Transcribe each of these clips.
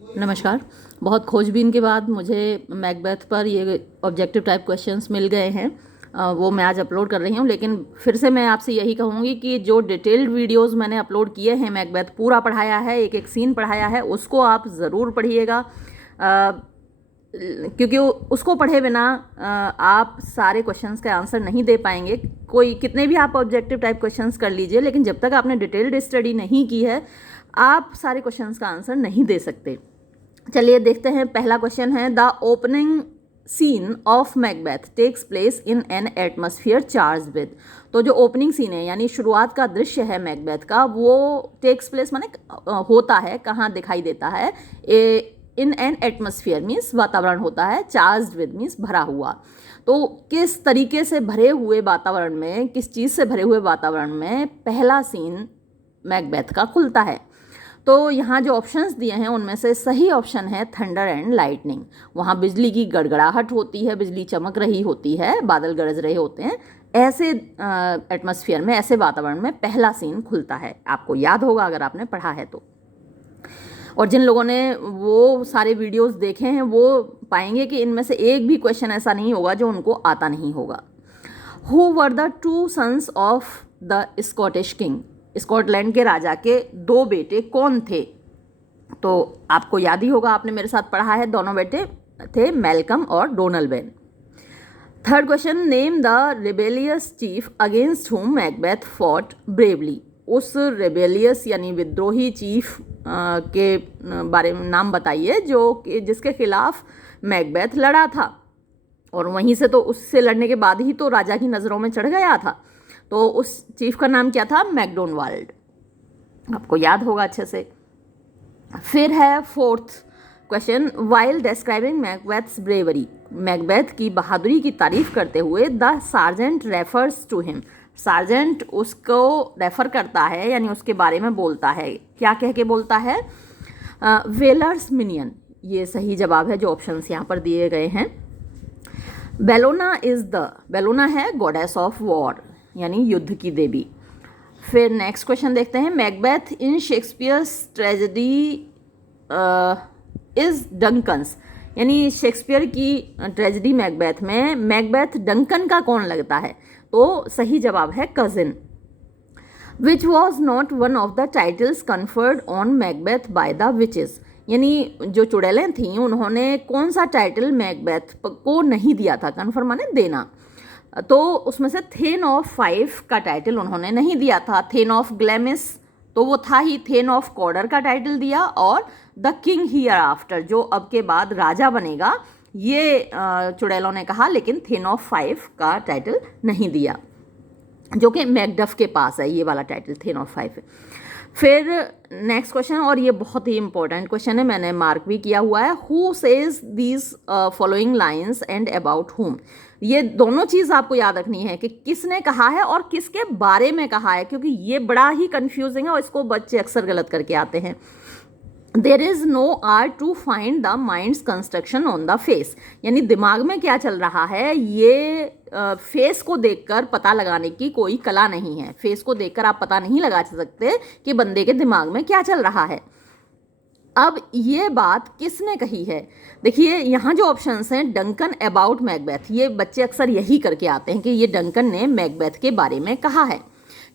नमस्कार। बहुत खोजबीन के बाद मुझे मैकबेथ पर ये ऑब्जेक्टिव टाइप क्वेश्चंस मिल गए हैं। वो मैं आज अपलोड कर रही हूँ, लेकिन फिर से मैं आपसे यही कहूँगी कि जो डिटेल्ड वीडियोस मैंने अपलोड किए हैं, मैकबेथ पूरा पढ़ाया है, एक एक सीन पढ़ाया है, उसको आप ज़रूर पढ़िएगा, क्योंकि उसको पढ़े बिना आप सारे क्वेश्चंस का आंसर नहीं दे पाएंगे। कोई कितने भी आप ऑब्जेक्टिव टाइप क्वेश्चंस कर लीजिए, लेकिन जब तक आपने डिटेल्ड स्टडी नहीं की है, आप सारे क्वेश्चंस का आंसर नहीं दे सकते। चलिए देखते हैं। पहला क्वेश्चन है, the opening scene of Macbeth takes place in an atmosphere charged with. तो जो ओपनिंग सीन है यानी शुरुआत का दृश्य है मैकबेथ का, वो टेक्स प्लेस माने होता है, कहाँ दिखाई देता है, इन एन एटमॉस्फेयर मीन्स वातावरण होता है, चार्ज विद मीन्स भरा हुआ। तो किस तरीके से भरे हुए वातावरण में, किस चीज़ से भरे हुए वातावरण में पहला सीन मैकबेथ का खुलता है। तो यहाँ जो ऑप्शंस दिए हैं उनमें से सही ऑप्शन है थंडर एंड लाइटनिंग। वहाँ बिजली की गड़गड़ाहट होती है, बिजली चमक रही होती है, बादल गरज रहे होते हैं। ऐसे एटमॉस्फेयर में, ऐसे वातावरण में पहला सीन खुलता है। आपको याद होगा अगर आपने पढ़ा है तो। और जिन लोगों ने वो सारे वीडियोस देखे हैं वो पाएंगे कि इनमें से एक भी क्वेश्चन ऐसा नहीं होगा जो उनको आता नहीं होगा। Who were the two sons of the Scottish king. Scotland के राजा के दो बेटे कौन थे? तो आपको याद ही होगा, आपने मेरे साथ पढ़ा है, दोनों बेटे थे मैल्कम और Donalbain. Third question, name the rebellious chief against whom Macbeth fought bravely. उस रिबेलियस यानी विद्रोही चीफ के बारे में नाम बताइए जिसके खिलाफ मैकबेथ लड़ा था। और वहीं से तो उससे लड़ने के बाद ही तो राजा की नज़रों में चढ़ गया था। तो उस चीफ का नाम क्या था? मैकडोनवाल्ड। आपको याद होगा अच्छे से। फिर है fourth question, while describing Macbeth's bravery. Macbeth की बहादुरी की तारीफ करते हुए the sergeant refers to him. Sergeant उसको रेफर करता है यानी उसके बारे में बोलता है। क्या कह के बोलता है? वेलर्स मिनियन। ये सही जवाब है जो ऑप्शंस यहाँ पर दिए गए हैं। बेलोना है गॉडेस ऑफ वॉर यानी युद्ध की देवी। फिर नेक्स्ट क्वेश्चन देखते हैं, Macbeth in Shakespeare's tragedy is Duncan's. यानी शेक्सपियर की ट्रेजेडी मैकबेथ में मैकबेथ डंकन का कौन लगता है? तो सही जवाब है cousin. Which was not one of the titles conferred on Macbeth by the witches. यानी जो चुड़ैलें थीं उन्होंने कौन सा टाइटल मैकबेथ को नहीं दिया था? कन्फर्म माने देना। तो उसमें से थेन ऑफ 5 का टाइटल उन्होंने नहीं दिया था। थेन ऑफ ग्लैमिस तो वो था ही। थेन ऑफ कॉर्डर का टाइटल दिया, और द किंग हियर आफ्टर जो अब के बाद राजा बनेगा, ये चुड़ैलों ने कहा, लेकिन थेन ऑफ 5 का टाइटल नहीं दिया, जो कि मैकडफ के पास है ये वाला टाइटल, थेन ऑफ 5 है। फिर नेक्स्ट क्वेश्चन, और ये बहुत ही इंपॉर्टेंट क्वेश्चन है, मैंने मार्क भी किया हुआ है। Who says these following lines and about हुम। ये दोनों चीज़ आपको याद रखनी है कि किसने कहा है और किसके बारे में कहा है, क्योंकि ये बड़ा ही कंफ्यूजिंग है और इसको बच्चे अक्सर गलत करके आते हैं। There is no art to find the mind's construction on the face. यानी दिमाग में क्या चल रहा है ये फेस को देखकर पता लगाने की कोई कला नहीं है। फेस को देखकर आप पता नहीं लगा सकते कि बंदे के दिमाग में क्या चल रहा है। अब ये बात किसने कही है? देखिए यहाँ जो ऑप्शंस हैं, डंकन अबाउट मैकबेथ, ये बच्चे अक्सर यही करके आते हैं कि ये डंकन ने मैकबेथ के बारे में कहा है,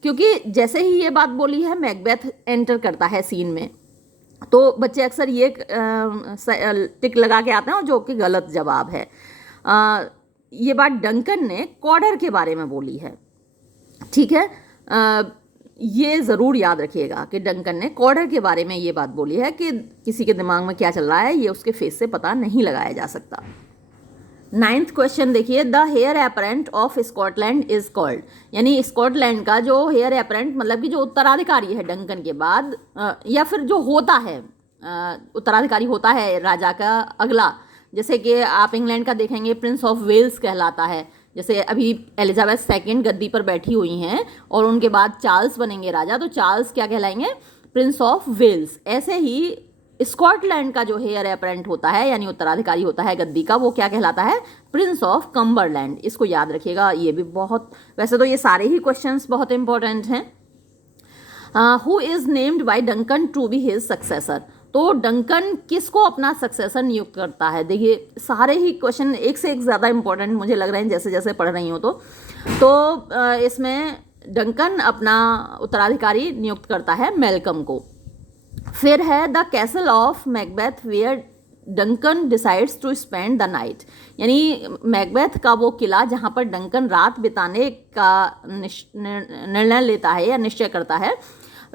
क्योंकि जैसे ही ये बात बोली है मैकबेथ एंटर करता है सीन में, तो बच्चे अक्सर ये टिक लगा के आते हैं, और जो कि गलत जवाब है। ये बात डंकन ने कॉर्डर के बारे में बोली है, ठीक है। ये ज़रूर याद रखिएगा कि डंकन ने कॉर्डर के बारे में ये बात बोली है कि किसी के दिमाग में क्या चल रहा है ये उसके फेस से पता नहीं लगाया जा सकता। 9th क्वेश्चन देखिए, the heir apparent of Scotland is called. यानी स्कॉटलैंड का जो हेयर अपरेंट मतलब कि जो उत्तराधिकारी है डंकन के बाद, या फिर जो होता है उत्तराधिकारी होता है राजा का अगला, जैसे कि आप इंग्लैंड का देखेंगे प्रिंस ऑफ वेल्स कहलाता है। जैसे अभी एलिजाबेथ सेकंड गद्दी पर बैठी हुई हैं और उनके बाद चार्ल्स बनेंगे राजा, तो चार्ल्स क्या कहलाएंगे? Prince of Wales. ऐसे ही स्कॉटलैंड का जो हेयर अपरेंट होता है यानी उत्तराधिकारी होता है गद्दी का, वो क्या कहलाता है? Prince of Cumberland. इसको याद रखिएगा। ये भी बहुत, वैसे तो ये सारे ही क्वेश्चंस बहुत इंपॉर्टेंट हैं। Who is named by Duncan to be his successor. तो डंकन किसको अपना सक्सेसर नियुक्त करता है? देखिए सारे ही क्वेश्चन एक से एक ज़्यादा इंपॉर्टेंट मुझे लग रहे हैं जैसे जैसे पढ़ रही हूँ। तो इसमें डंकन अपना उत्तराधिकारी नियुक्त करता है मैल्कम को। फिर है the castle of Macbeth where Duncan decides to spend the night, यानी मैकबेथ का वो किला जहाँ पर डंकन रात बिताने का निर्णय लेता है या निश्चय करता है,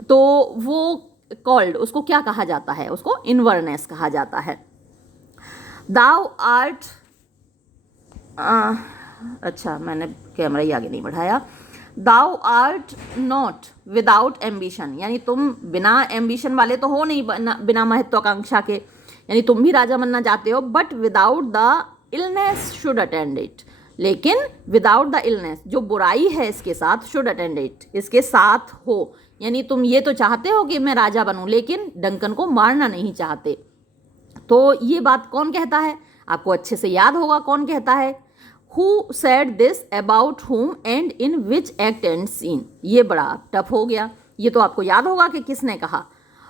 तो वो कॉल्ड, उसको क्या कहा जाता है? उसको इन्वर्नेस कहा जाता है। दाउ आर्ट, अच्छा मैंने कैमरा ही आगे नहीं बढ़ाया। Thou art not without ambition, यानी तुम बिना एम्बिशन वाले तो हो नहीं, बिना महत्वाकांक्षा के, यानी तुम भी राजा बनना चाहते हो, but without the illness should attend it, लेकिन विदाउट द इलनेस, जो बुराई है इसके साथ, शुड अटेंड इट, इसके साथ हो, यानी तुम ये तो चाहते हो कि मैं राजा बनूं, लेकिन डंकन को मारना नहीं चाहते। तो ये बात कौन कहता है? आपको अच्छे से याद होगा कौन कहता है। Who said this about whom and in which act and scene? ये बड़ा टफ हो गया, ये तो आपको याद होगा कि किसने कहा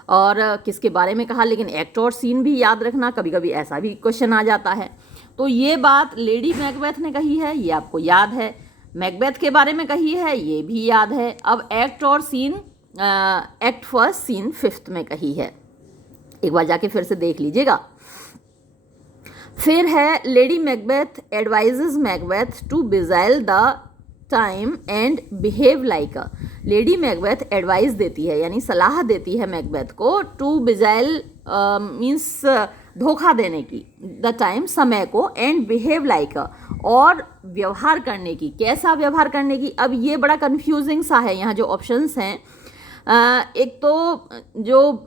और किसके बारे में कहा, लेकिन एक्ट और सीन भी याद रखना, कभी कभी ऐसा भी क्वेश्चन आ जाता है। तो ये बात लेडी मैकबेथ ने कही है, ये आपको याद है। मैकबेथ के बारे में कही है, ये भी याद है। अब एक्ट और scene, act first scene fifth में कही है, एक बार जाके फिर से देख लीजिएगा। फिर है lady Macbeth advises Macbeth to beguile the time and behave like a, lady Macbeth advice देती है यानी सलाह देती है मैकबेथ को, टू बिजाइल मीन्स धोखा देने की, द टाइम समय को, एंड बिहेव लाइक अ, और व्यवहार करने की, कैसा व्यवहार करने की। अब ये बड़ा कंफ्यूजिंग सा है, यहाँ जो ऑप्शंस हैं, एक तो जो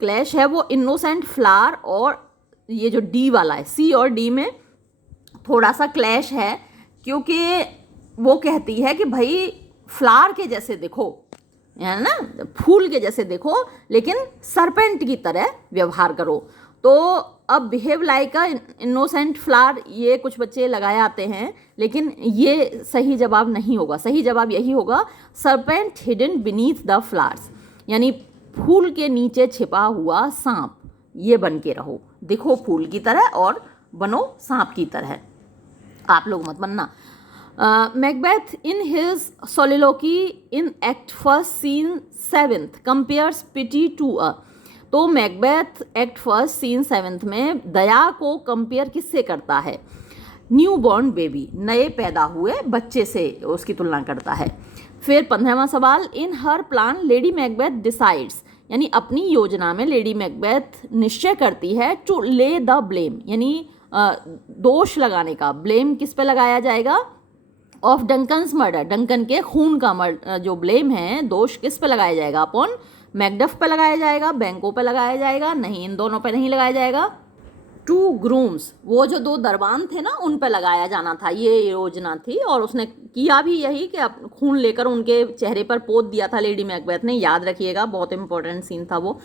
क्लैश है वो इनोसेंट फ्लावर और ये जो डी वाला है, सी और डी में थोड़ा सा क्लैश है, क्योंकि वो कहती है कि भाई फ्लावर के जैसे देखो, है ना, फूल के जैसे देखो, लेकिन सरपेंट की तरह व्यवहार करो। तो अब बिहेव लाइक अ इनोसेंट फ्लावर, ये कुछ बच्चे लगाए आते हैं, लेकिन ये सही जवाब नहीं होगा। सही जवाब यही होगा, serpent hidden beneath the flowers, यानी फूल के नीचे छिपा हुआ सांप, ये बन के रहो, दिखो फूल की तरह और बनो सांप की तरह, आप लोग मत बनना। Macbeth in his soliloquy in act first scene seventh compares pity to a, तो Macbeth act first scene seventh में दया को कंपेयर किससे करता है? न्यू बॉर्न बेबी, नए पैदा हुए बच्चे से उसकी तुलना करता है। फिर 15वां सवाल, इन हर प्लान लेडी मैकबेथ डिसाइड्स, यानी अपनी योजना में लेडी मैकबेथ निश्चय करती है टू ले द ब्लेम, यानी दोष लगाने का, ब्लेम किस पे लगाया जाएगा? ऑफ डंकन्स मर्डर, डंकन के खून का जो ब्लेम है, दोष किस पे लगाया जाएगा? अपॉन मैकडफ पे लगाया जाएगा, बैंको पे लगाया जाएगा? नहीं, इन दोनों पे नहीं लगाया जाएगा। टू ग्रूम्स, वो जो दो दरबान थे ना, उन पे लगाया जाना था, ये योजना थी, और उसने किया भी यही कि खून लेकर उनके चेहरे पर पोत दिया था लेडी मैकबेथ ने, याद रखिएगा, बहुत इंपॉर्टेंट सीन था वो।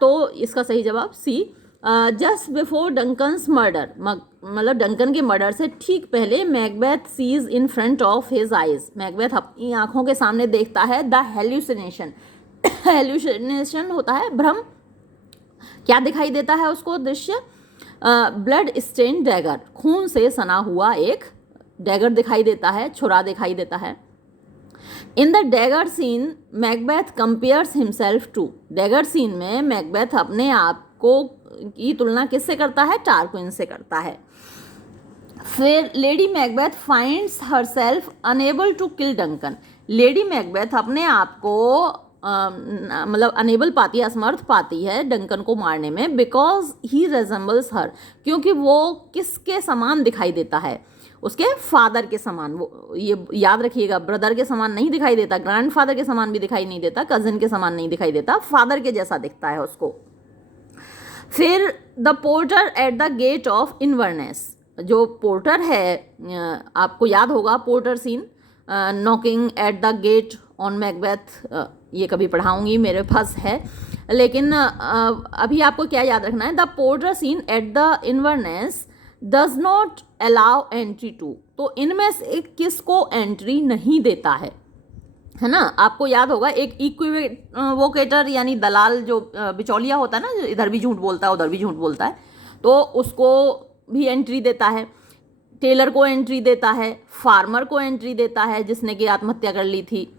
तो इसका सही जवाब C. Just before Duncan's murder, मतलब डंकन के मर्डर से ठीक पहले, Macbeth sees in front of his eyes, Macbeth अपनी आंखों के सामने देखता है द हेल्यूसिनेशन, हेल्यूसिनेशन होता है भ्रम, क्या दिखाई देता है उसको दृश्य? ब्लड स्टेन डैगर, खून से सना हुआ एक डैगर दिखाई देता है, छुरा दिखाई देता है। In the dagger scene Macbeth compares himself to, dagger scene में मैकबेथ अपने आप को की तुलना किससे करता है? टारक्विन से करता है। फिर Lady Macbeth finds herself unable to kill Duncan, Lady Macbeth अपने आप को मतलब अनेबल पाती है, असमर्थ पाती है डंकन को मारने में, बिकॉज ही रेजेंबल्स हर, क्योंकि वो किसके समान दिखाई देता है? उसके फादर के समान। वो ये याद रखिएगा, ब्रदर के समान नहीं दिखाई देता, ग्रैंडफादर के समान भी दिखाई नहीं देता, कजिन के समान नहीं दिखाई देता, फादर के जैसा दिखता है उसको। फिर the porter at the gate of Inverness, जो पोर्टर है, आपको याद होगा porter scene, knocking at the gate on Macbeth, ये कभी पढ़ाऊंगी, मेरे पास है, लेकिन अभी आपको क्या याद रखना है? The porter scene at the Inverness does not allow entry to, तो इनमें से किसको एंट्री नहीं देता है? है ना। आपको याद होगा एक इक्विवोकेटर यानी दलाल जो बिचौलिया होता है ना, जो इधर भी झूठ बोलता है उधर भी झूठ बोलता है, तो उसको भी एंट्री देता है, टेलर को एंट्री देता है, फार्मर को एंट्री देता है जिसने कि आत्महत्या कर ली थी,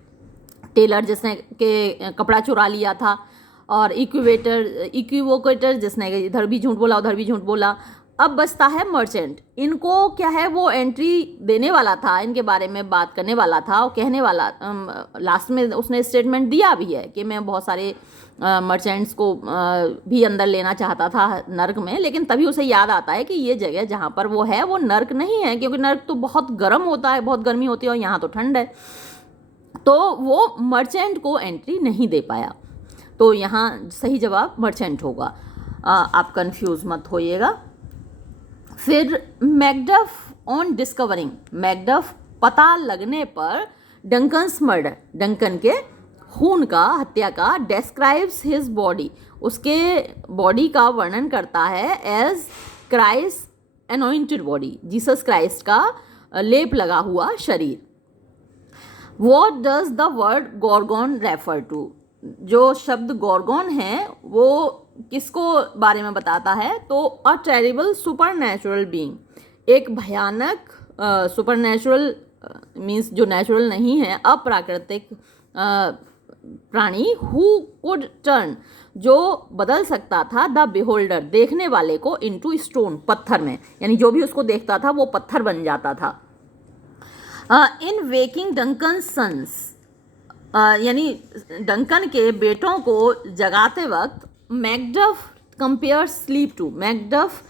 टेलर जिसने के कपड़ा चुरा लिया था, और इक्विवोकेटर जिसने इधर भी झूठ बोला उधर भी झूठ बोला। अब बचता है मर्चेंट। इनको क्या है, वो एंट्री देने वाला था, इनके बारे में बात करने वाला था और कहने वाला, लास्ट में उसने स्टेटमेंट दिया भी है कि मैं बहुत सारे मर्चेंट्स को भी अंदर लेना चाहता था नर्क में, लेकिन तभी उसे याद आता है कि ये जगह जहाँ पर वो है वो नर्क नहीं है, क्योंकि नर्क तो बहुत गर्म होता है, बहुत गर्मी होती है, और यहाँ तो ठंड है। तो वो मर्चेंट को एंट्री नहीं दे पाया। तो यहाँ सही जवाब मर्चेंट होगा। आप कंफ्यूज मत होइएगा। फिर मैकडफ ऑन डिस्कवरिंग, मैकडफ पता लगने पर डंकन्स मर्डर, डंकन के खून का, हत्या का, डिस्क्राइब्स हिज बॉडी, उसके बॉडी का वर्णन करता है as Christ anointed body, Jesus Christ का लेप लगा हुआ शरीर। What does the word gorgon refer to, जो शब्द गॉर्गोन है वो किसको बारे में बताता है, तो a terrible super natural being, एक भयानक सुपर नेचुरल मीन्स जो नेचुरल नहीं है, अप्राकृतिक प्राणी, हु कुड टर्न, जो बदल सकता था, द बिहोल्डर, देखने वाले को, इनटू स्टोन, पत्थर में, यानी जो भी उसको देखता था वो पत्थर बन जाता था। इन वेकिंग डंकन सन्स, यानी डंकन के बेटों को जगाते वक्त Macduff compare sleep to, Macduff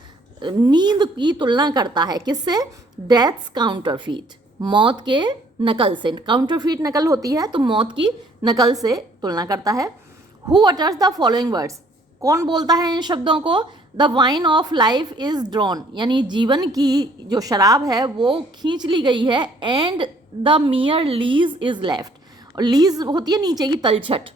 नींद की तुलना करता है किससे, डेथ्स काउंटरफीट, मौत के नकल से, काउंटरफीट नकल होती है तो मौत की नकल से तुलना करता है। Who utters the following words, कौन बोलता है इन शब्दों को, the wine of life is drawn, यानी जीवन की जो शराब है वो खींच ली गई है, and the मियर lease is left, और लीज होती है नीचे की तलछट,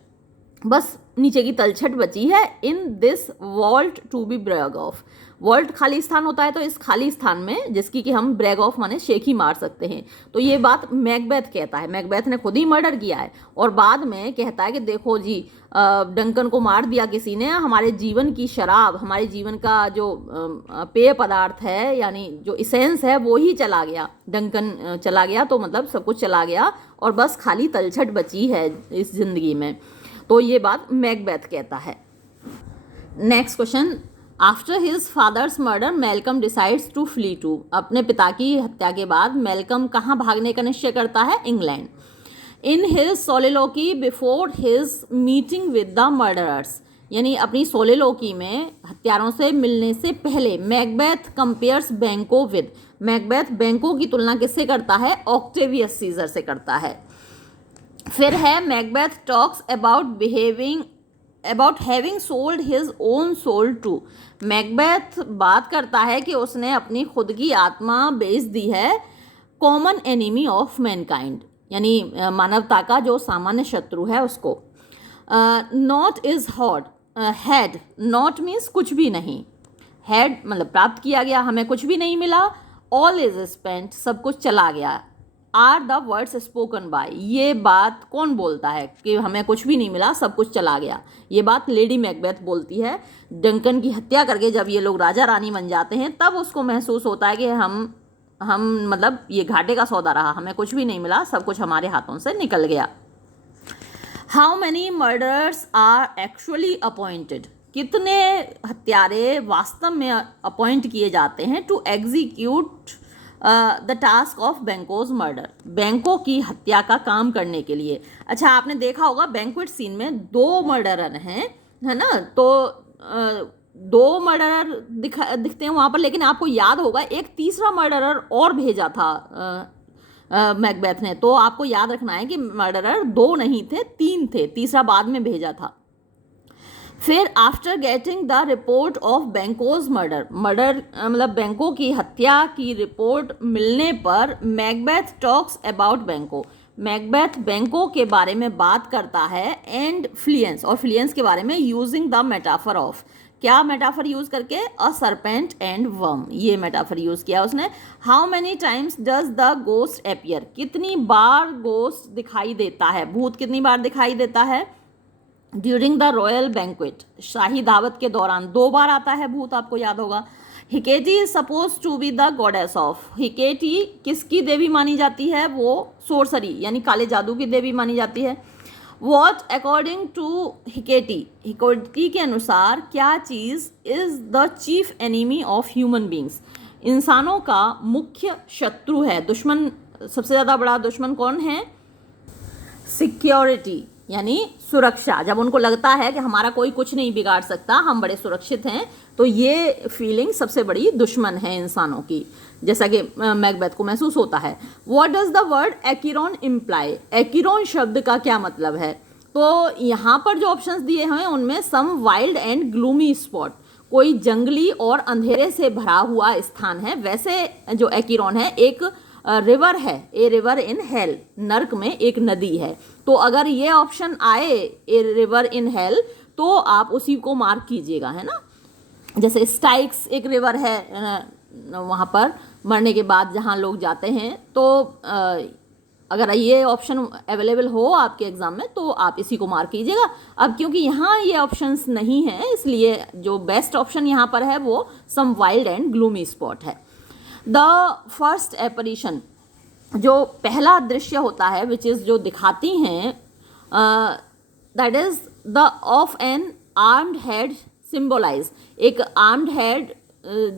बस नीचे की तलछट बची है, in this vault to be brag of, vault खाली स्थान होता है, तो इस खाली स्थान में जिसकी कि हम ब्रेग ऑफ माने शेख ही मार सकते हैं। तो ये बात मैकबेथ कहता है, मैकबेथ ने खुद ही मर्डर किया है, और बाद में कहता है कि देखो जी डंकन को मार दिया किसी ने, हमारे जीवन की शराब, हमारे जीवन का जो पेय पदार्थ है यानी जो इसेंस है वो ही चला गया, डंकन चला गया, तो मतलब सब कुछ चला गया और बस खाली तलछट बची है इस जिंदगी में। तो ये बात मैकबेथ कहता है। Next question, after his father's murder Malcolm decides to flee to, अपने पिता की हत्या के बाद मैल्कम कहाँ भागने का निश्चय करता है, England. In his soliloquy before his meeting with the murderers, यानी अपनी सोलिलोकी में हत्यारों से मिलने से पहले Macbeth compares Banquo with, Macbeth Banquo की तुलना किससे करता है, ऑक्टेवियस सीजर से करता है। फिर है Macbeth talks about having sold his own soul to, Macbeth बात करता है कि उसने अपनी खुद की आत्मा बेच दी है, कॉमन एनिमी ऑफ मैनकाइंड, यानी मानवता का जो सामान्य शत्रु है उसको। Not is hot had, not means कुछ भी नहीं, हैड मतलब प्राप्त किया गया, हमें कुछ भी नहीं मिला, ऑल इज स्पेंट, सब कुछ चला गया, are the words spoken by, ये बात कौन बोलता है कि हमें कुछ भी नहीं मिला सब कुछ चला गया, ये बात लेडी मैकबेथ बोलती है। डंकन की हत्या करके जब ये लोग राजा रानी बन जाते हैं तब उसको महसूस होता है कि हम मतलब ये घाटे का सौदा रहा, हमें कुछ भी नहीं मिला, सब कुछ हमारे हाथों से निकल गया। How many murderers are actually appointed, कितने हत्यारे वास्तव में अपॉइंट किए जाते हैं to execute the task of Banquo's murder, Banquo की हत्या का काम करने के लिए। अच्छा, आपने देखा होगा बैंक्वेट सीन में 2 मर्डरर हैं, है ना, तो 2 मर्डरर दिखते हैं वहाँ पर, लेकिन आपको याद होगा एक तीसरा मर्डरर और भेजा था मैकबेथ ने, तो आपको याद रखना है कि मर्डरर 2 नहीं थे 3 थे, तीसरा बाद में भेजा था। फिर after getting the report of Banquo's murder मतलब बैंको की हत्या की रिपोर्ट मिलने पर Macbeth talks about Banquo, Macbeth Banquo के बारे में बात करता है, एंड फ्लियंस, और फ्लियंस के बारे में, यूजिंग द मेटाफर ऑफ, क्या मेटाफर यूज करके? अ सर्पेंट एंड वर्म, ये मेटाफर यूज किया उसने। How many times does the ghost appear, कितनी बार गोस्ट दिखाई देता है, भूत कितनी बार दिखाई देता है? ड्यूरिंग द रॉयल बैंक्वेट, शाही दावत के दौरान 2 बार आता है भूत, आपको याद होगा। Hecate is suppose to be the goddess of, Hecate किसकी देवी मानी जाती है? वो सोर्सरी यानी काले जादू की देवी मानी जाती है। What according to Hecate, Hecate के अनुसार क्या चीज़ is the chief enemy of human beings, इंसानों का मुख्य शत्रु है, दुश्मन, सबसे ज़्यादा बड़ा दुश्मन कौन है? सिक्योरिटी यानी सुरक्षा। जब उनको लगता है कि हमारा कोई कुछ नहीं बिगाड़ सकता, हम बड़े सुरक्षित हैं, तो ये फीलिंग सबसे बड़ी दुश्मन है इंसानों की, जैसा कि मैकबेथ को महसूस होता है। What does the word Acheron imply, Acheron शब्द का क्या मतलब है? तो यहाँ पर जो ऑप्शंस दिए हैं उनमें some wild and gloomy spot, कोई जंगली और अंधेरे से भरा हुआ स्थान है। वैसे जो एकिरोन है एक रिवर है, ए रिवर इन हेल, नर्क में एक नदी है। तो अगर ये ऑप्शन आए ए रिवर इन हेल तो आप उसी को मार्क कीजिएगा, है ना। जैसे स्टाइक्स एक रिवर है वहाँ पर मरने के बाद जहाँ लोग जाते हैं, तो अगर ये ऑप्शन अवेलेबल हो आपके एग्जाम में तो आप इसी को मार्क कीजिएगा। अब क्योंकि यहाँ ये ऑप्शंस नहीं हैं, इसलिए जो बेस्ट ऑप्शन यहाँ पर है वो some wild and gloomy spot है। द फर्स्ट एपरिशन, जो पहला दृश्य होता है विच इज़ जो दिखाती हैं, that is the of N armed head symbolise, एक आर्म्ड हेड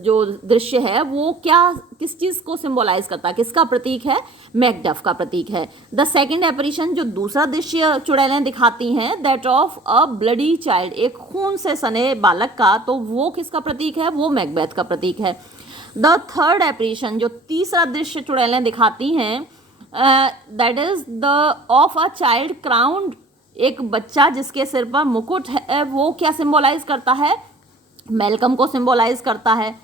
जो दृश्य है वो क्या किस चीज़ को सिंबलाइज करता है, किसका प्रतीक है? मैकडफ का प्रतीक है। द सेकेंड एपरिशन, जो दूसरा दृश्य चुड़ैलें दिखाती हैं, that of a bloody child, एक खून से सने बालक का, तो वो किसका प्रतीक है? वो मैकबेथ का प्रतीक है। द थर्ड एपरिशन, जो तीसरा दृश्य चुड़ैलें दिखाती हैं, that is the of a child crowned, एक बच्चा जिसके सिर पर मुकुट है, वो क्या सिंबलाइज करता है? मेलकम को सिंबलाइज करता है।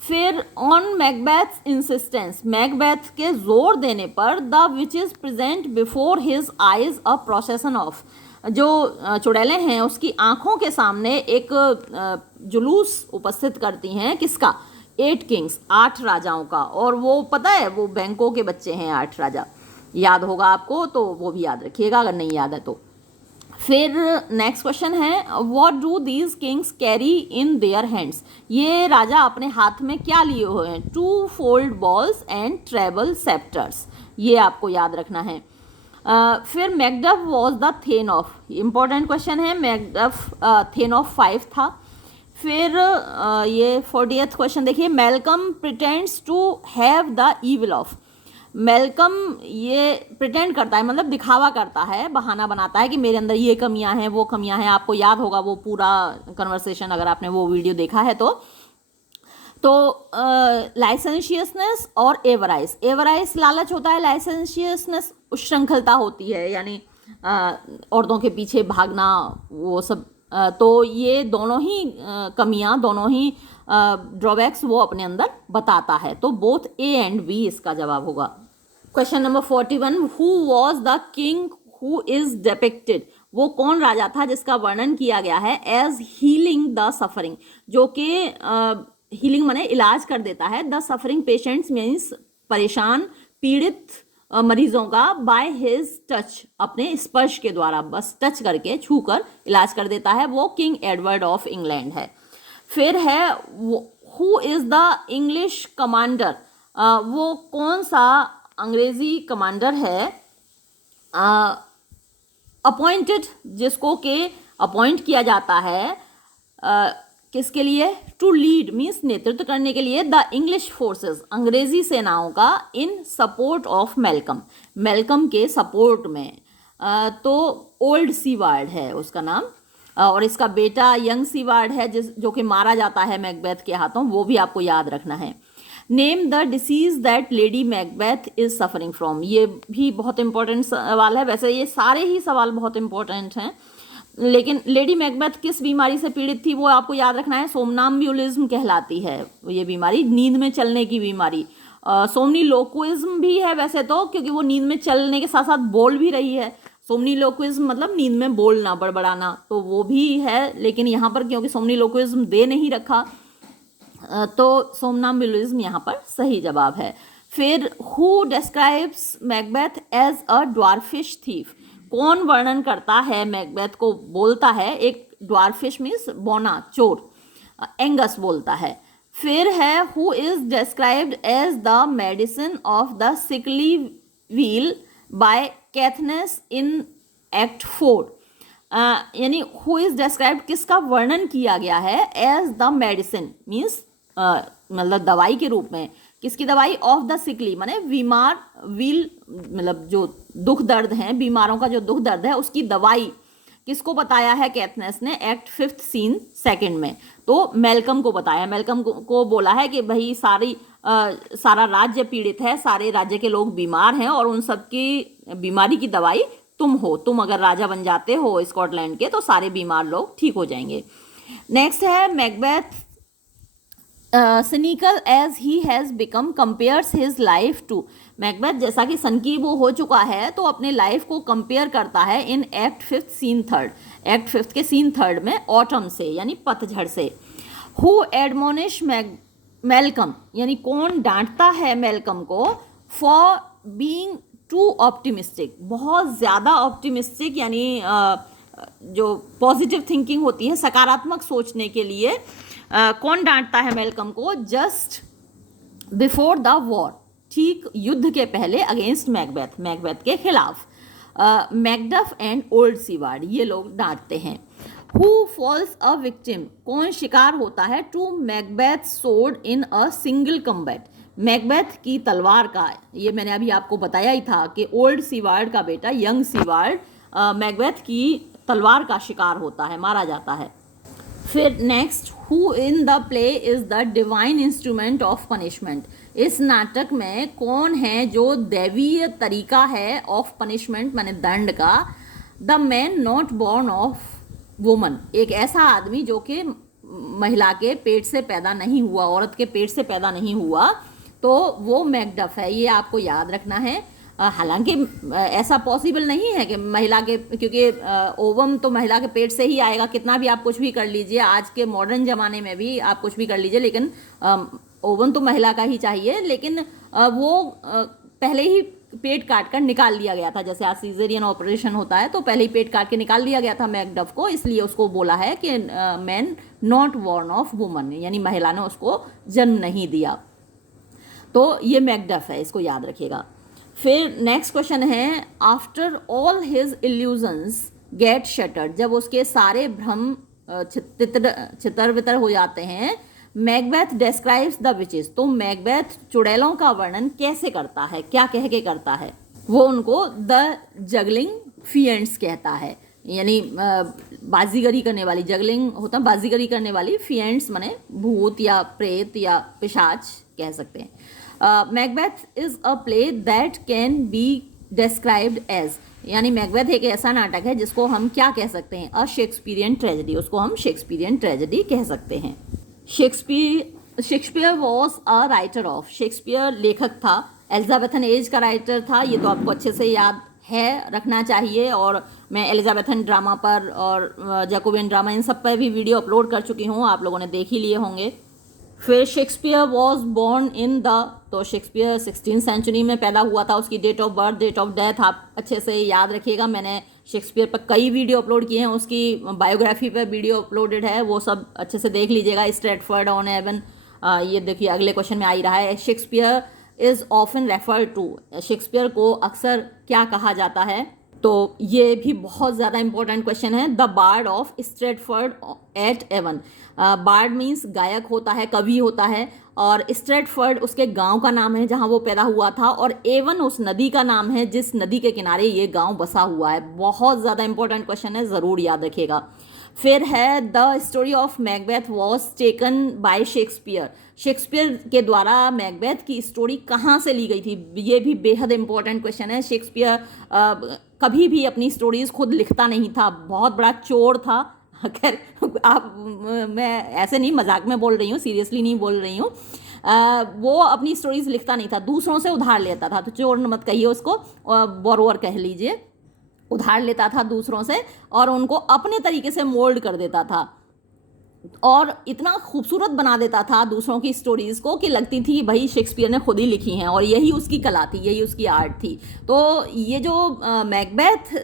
फिर ऑन मैकबेथ इंसिस्टेंस, मैकबेथ के जोर देने पर, the which is present before his eyes a प्रोसेसन of, जो चुड़ैलें हैं उसकी आंखों के सामने एक जुलूस उपस्थित करती हैं, किसका? 8 किंग्स, 8 राजाओं का। और वो पता है वो बैंकों के बच्चे हैं 8 राजा, याद होगा आपको, तो वो भी याद रखिएगा अगर नहीं याद है तो। फिर नेक्स्ट क्वेश्चन है, what do these Kings carry in their hands, ये राजा अपने हाथ में क्या लिए हुए हैं? 2 fold balls and treble sceptres, ये आपको याद रखना है। फिर Macduff was the thane of, important question है, मैकडफ थेन ऑफ 5 था। फिर ये 40th क्वेश्चन देखिए, Malcolm pretends to have the evil of, Malcolm ये प्रिटेंड करता है, मतलब दिखावा करता है, बहाना बनाता है कि मेरे अंदर ये कमियां हैं वो कमियां हैं। आपको याद होगा वो पूरा कन्वर्सेशन अगर आपने वो वीडियो देखा है तो लाइसेंशियसनेस और एवराइस, एवराइस लालच होता है, लाइसेंशियसनेस उच्छृंखलता होती है, यानी औरतों के पीछे भागना, वो सब। तो ये दोनों ही कमियां, दोनों ही ड्रॉबैक्स वो अपने अंदर बताता है। तो बोथ ए एंड बी इसका जवाब होगा। Question number 41, who was the king who is depicted, वो कौन राजा था जिसका वर्णन किया गया है एज हीलिंग द सफरिंग, जो कि हीलिंग माने इलाज कर देता है, द सफरिंग पेशेंट्स मीन्स परेशान पीड़ित मरीजों का, बाय हिज टच, अपने स्पर्श के द्वारा, बस टच करके छू कर इलाज कर देता है, वो किंग एडवर्ड ऑफ इंग्लैंड है। फिर है who is the English commander, वो कौन सा अंग्रेजी कमांडर है अपॉइंटेड, जिसको के अपॉइंट किया जाता है किसके लिए? टू लीड मीन्स नेतृत्व करने के लिए, द इंग्लिश फोर्सेस, अंग्रेजी सेनाओं का, इन सपोर्ट ऑफ मेलकम, मेलकम के सपोर्ट में। तो ओल्ड सीवार्ड है उसका नाम, और इसका बेटा यंग सीवार्ड है जो कि मारा जाता है मैकबेथ के हाथों, वो भी आपको याद रखना है। Name the disease that lady Macbeth is suffering from, ये भी बहुत इंपॉर्टेंट सवाल है, वैसे ये सारे ही सवाल बहुत इंपॉर्टेंट हैं, लेकिन लेडी मैकबेथ किस बीमारी से पीड़ित थी वो आपको याद रखना है। सोमनाम्बुलिज्म कहलाती है ये बीमारी, नींद में चलने की बीमारी। सोमनीलोक्विज्म भी है वैसे तो, क्योंकि वो नींद में चलने के साथ साथ बोल भी रही है। सोमनीलोक्विज्म मतलब नींद में बोलना, बड़बड़ाना, तो वो भी है, लेकिन यहाँ पर क्योंकि सोमनीलोक्विज्म दे नहीं रखा तो सोमनाम्बुलिज्म यहाँ पर सही जवाब है। फिर who describes Macbeth as a dwarfish thief, कौन वर्णन करता है मैकबेथ को, बोलता है एक ड्वार्फिश मीन्स बौना चोर, एंगस बोलता है। फिर है who is described as the medicine of the sickly weal by Caithness in act 4, यानी हु इज डिस्क्राइब्ड किसका वर्णन किया गया है एज द मेडिसिन मीन्स मतलब दवाई के रूप में, किसकी दवाई, ऑफ द सिकली माने बीमार, व्हील मतलब जो दुख दर्द हैं, बीमारों का जो दुख दर्द है उसकी दवाई किसको बताया है कैथनेस ने एक्ट 5th सीन 2nd में, तो मेलकम को बताया। मेलकम को बोला है कि भाई सारा राज्य पीड़ित है, सारे राज्य के लोग बीमार हैं और उन सबकी बीमारी की दवाई तुम हो, तुम अगर राजा बन जाते हो स्कॉटलैंड के तो सारे बीमार लोग ठीक हो जाएंगे। नेक्स्ट है Macbeth cynical as he has become compares his life to, Macbeth जैसा कि सनकी वो हो चुका है तो अपने लाइफ को कंपेयर करता है in act 5th scene 3rd, act 5th के सीन 3rd में ऑटम से यानी पतझड़ से। हु एडमोनिश मेलकम, यानी कौन डांटता है मेलकम को फॉर बीइंग टू ऑप्टिमिस्टिक, बहुत ज़्यादा ऑप्टिमिस्टिक, यानी जो पॉजिटिव थिंकिंग होती है, सकारात्मक सोचने के लिए कौन डांटता है मेलकम को, जस्ट बिफोर द वॉर, ठीक युद्ध के पहले, अगेंस्ट मैकबेथ, मैकबेथ के खिलाफ। मैकडफ एंड ओल्ड सीवार्ड ये लोग डांटते हैं। हु फॉल्स अ विक्टिम, कौन शिकार होता है to Macbeth sword in a single combat, Macbeth की तलवार का, ये मैंने अभी आपको बताया ही था कि ओल्ड सीवार्ड का बेटा यंग सीवार्ड मैकबेथ की तलवार का शिकार होता है, मारा जाता है। फिर next, who in the play is the divine instrument of punishment, इस नाटक में कौन है जो दैवीय तरीका है ऑफ पनिशमेंट माने दंड का, the man not born of woman, एक ऐसा आदमी जो कि महिला के पेट से पैदा नहीं हुआ, औरत के पेट से पैदा नहीं हुआ, तो वो मैकडफ है, ये आपको याद रखना है। हालांकि ऐसा पॉसिबल नहीं है कि महिला के, क्योंकि ओवम तो महिला के पेट से ही आएगा, कितना भी आप कुछ भी कर लीजिए, आज के मॉडर्न ज़माने में भी आप कुछ भी कर लीजिए, लेकिन ओवम तो महिला का ही चाहिए, लेकिन वो पहले ही पेट काट कर निकाल लिया गया था, जैसे आज सीजरियन ऑपरेशन होता है तो पहले ही पेट काट के निकाल दिया गया था मैकडफ को, इसलिए उसको बोला है कि man not born of woman, यानी महिला ने उसको जन्म नहीं दिया, तो ये मैकडफ है, इसको याद रखिएगा। फिर नेक्स्ट क्वेश्चन है, after all his illusions get shattered, जब उसके सारे भ्रम छितर वितर हो जाते हैं, मैकबेथ डिस्क्राइब्स द विचेस, तो मैकबेथ चुड़ैलों का वर्णन कैसे करता है, क्या कह के करता है, वो उनको द जगलिंग फिएंट्स कहता है, यानी बाजीगरी करने वाली, जगलिंग होता है बाजीगरी करने वाली, फिएंट्स माने भूत या प्रेत या पिशाच कह सकते हैं। Macbeth is a play that can be described as, यानी मैकबेथ एक ऐसा नाटक है जिसको हम क्या कह सकते हैं, अ शेक्सपियरियन ट्रेजेडी, उसको हम शेक्सपियरियन ट्रेजेडी कह सकते हैं। Shakespeare was a writer of, Shakespeare लेखक था, एलिजाबेथन एज का राइटर था, ये तो आपको अच्छे से याद है, रखना चाहिए, और मैं एलिजाबेथन ड्रामा पर और जैकोबियन ड्रामा इन सब पर भी वीडियो अपलोड कर चुकी हूँ, आप लोगों ने देख ही लिए होंगे। फिर Shakespeare was born in the, तो शेक्सपियर 16th सेंचुरी में पैदा हुआ था, उसकी date of birth, date of death आप अच्छे से याद रखिएगा, मैंने शेक्सपियर पर कई वीडियो अपलोड किए हैं, उसकी बायोग्राफी पर वीडियो अपलोडेड है, वो सब अच्छे से देख लीजिएगा। स्ट्रैटफोर्ड ऑन एवन, ये देखिए अगले क्वेश्चन में आ ही रहा है। Shakespeare is often referred to, Shakespeare को अक्सर क्या कहा जाता है, तो ये भी बहुत ज़्यादा इंपॉर्टेंट क्वेश्चन है। The bard of Stratford at Avon, bard means गायक होता है, कवि होता है, और स्ट्रैटफोर्ड उसके गांव का नाम है जहां वो पैदा हुआ था, और एवन उस नदी का नाम है जिस नदी के किनारे ये गांव बसा हुआ है। बहुत ज़्यादा इंपॉर्टेंट क्वेश्चन है, ज़रूर याद रखिएगा। फिर है the story of Macbeth was taken by Shakespeare, Shakespeare के द्वारा मैकबेथ की स्टोरी कहाँ से ली गई थी, ये भी बेहद इंपॉर्टेंट क्वेश्चन है। शेक्सपियर कभी भी अपनी स्टोरीज खुद लिखता नहीं था, बहुत बड़ा चोर था। खैर आप, मैं ऐसे नहीं मजाक में बोल रही हूँ, सीरियसली नहीं बोल रही हूँ, वो अपनी स्टोरीज लिखता नहीं था, दूसरों से उधार लेता था, तो चोर मत कहिए उसको, बोरोवर कह लीजिए। उधार लेता था दूसरों से और उनको अपने तरीके से मोल्ड कर देता था और इतना खूबसूरत बना देता था दूसरों की स्टोरीज़ को कि लगती थी भाई शेक्सपियर ने खुद ही लिखी हैं और यही उसकी कला थी, यही उसकी आर्ट थी। तो ये जो मैकबेथ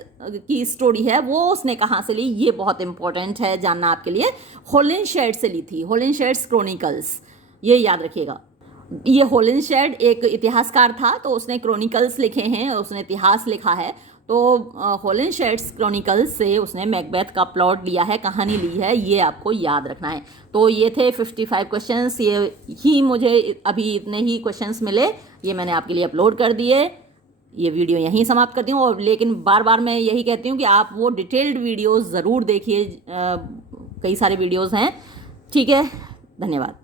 की स्टोरी है वो उसने कहाँ से ली, ये बहुत इंपॉर्टेंट है जानना आपके लिए। होलिनशेड से ली थी, होलिनशेड्स क्रॉनिकल्स, ये याद रखिएगा। ये होलिनशेड एक इतिहासकार था, तो उसने क्रॉनिकल्स लिखे हैं, उसने इतिहास लिखा है। तो होलिनशेड्स क्रॉनिकल्स से उसने मैकबेथ का प्लॉट लिया है, कहानी ली है, ये आपको याद रखना है। तो ये थे 55 क्वेश्चंस, ये ही मुझे अभी इतने ही क्वेश्चंस मिले, ये मैंने आपके लिए अपलोड कर दिए। ये वीडियो यहीं समाप्त करती हूँ, और लेकिन बार बार मैं यही कहती हूँ कि आप वो डिटेल्ड वीडियोज़ ज़रूर देखिए, कई सारे वीडियोज़ हैं। ठीक है, धन्यवाद।